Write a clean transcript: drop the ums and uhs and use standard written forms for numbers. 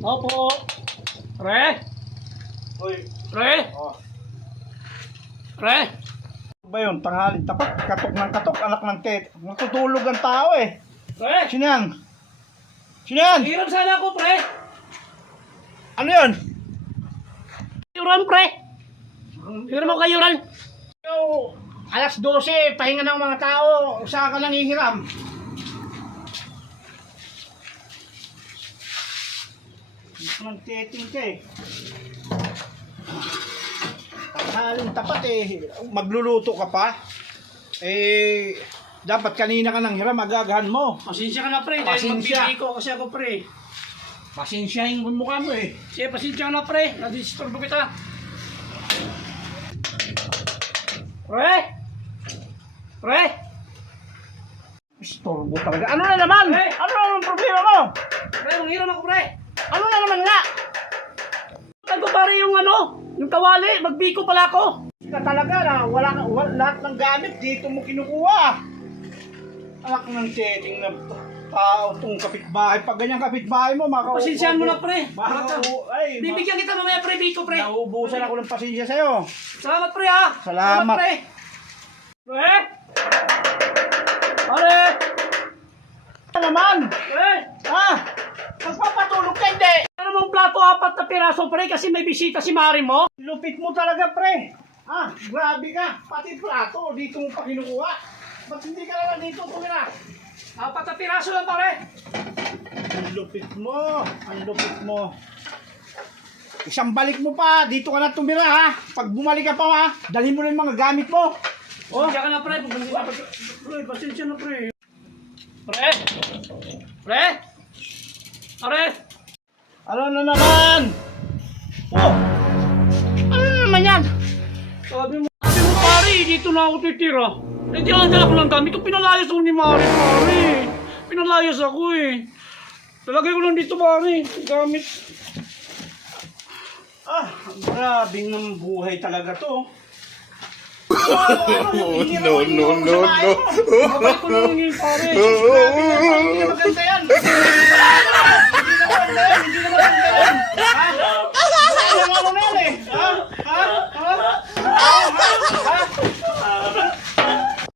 Opo. Pre? Uy. Pre? Oh. Pre? Ba yun? Tanghalin tapat. Katok ng katok. Anak ng tet. Matutulog ang tao eh. Pre? Sino yan? Sino yan? Hiram sana ako, pre. Ano yun? Yuran, pre. Hiram mo kayo, Yuran. Yo, alas 12, pahinga ng mga tao. Saan ka nang hihiram? Ito ng teting ka eh. Tanghalin tapat eh. Magluluto ka pa. Eh, dapat kanina ka nang hiram, agagahan mo. Pasensya ka na, pre. Dahil Pasensya. magbibigay ko kasi ako, pre. Pasensyahin mo mukha mo eh. Sige, pasensya ka na, pre. Nadisturbo kita. Pre? Pre? Istorbo talaga. Ano na naman? Eh? Ano naman problema mo? Pre, manghiram ako, pre. Ano na naman nga? Tago pare yung yung kawali. Magbiko pala ako. Na talaga na wala lahat ng gamit dito mo kinukuha. Anak ng setting na tao tong kapitbahay. Pag ganyan kapitbahay mo, Pasensyahan mo na, pre. Ay, Bibigyan kita mamaya, pre. Biko, pre. nauubusan ako ng pasensya sa'yo. Salamat, pre, ha. Salamat. pre. Pre? Pare? Ano naman? Pre? Ha? Magpapatulog ka hindi? Ano mong plato 4 na piraso, pre, kasi may bisita si Mari mo? Lupit mo talaga, pre. Grabe ka. Pati plato, dito mo pa kinukuha. Ba't hindi ka lang dito tumira? 4 na piraso lang, pare. Ang lupit mo. Ang lupit mo. Isang balik mo pa. Dito ka na tumira, ha? Pag bumalik ka pa, ha? Dalhin mo na yung mga gamit mo. Pasensya ka na, pre. Pre, pasensya na, pre. Pre? Pre? Pare? Ano na naman? Oh! Ano na naman yan? Sabi mo, pare, dito na ako titira. Hindi lang dala ko lang gamit. Ito pinalayas ako ni Mari, pare. Pinalayas ako, eh. Talagay ko lang dito, pare. Gamit. Grabe ng buhay talaga to. Mabalik ko lang yun, pare. Grabe na, maganda yan.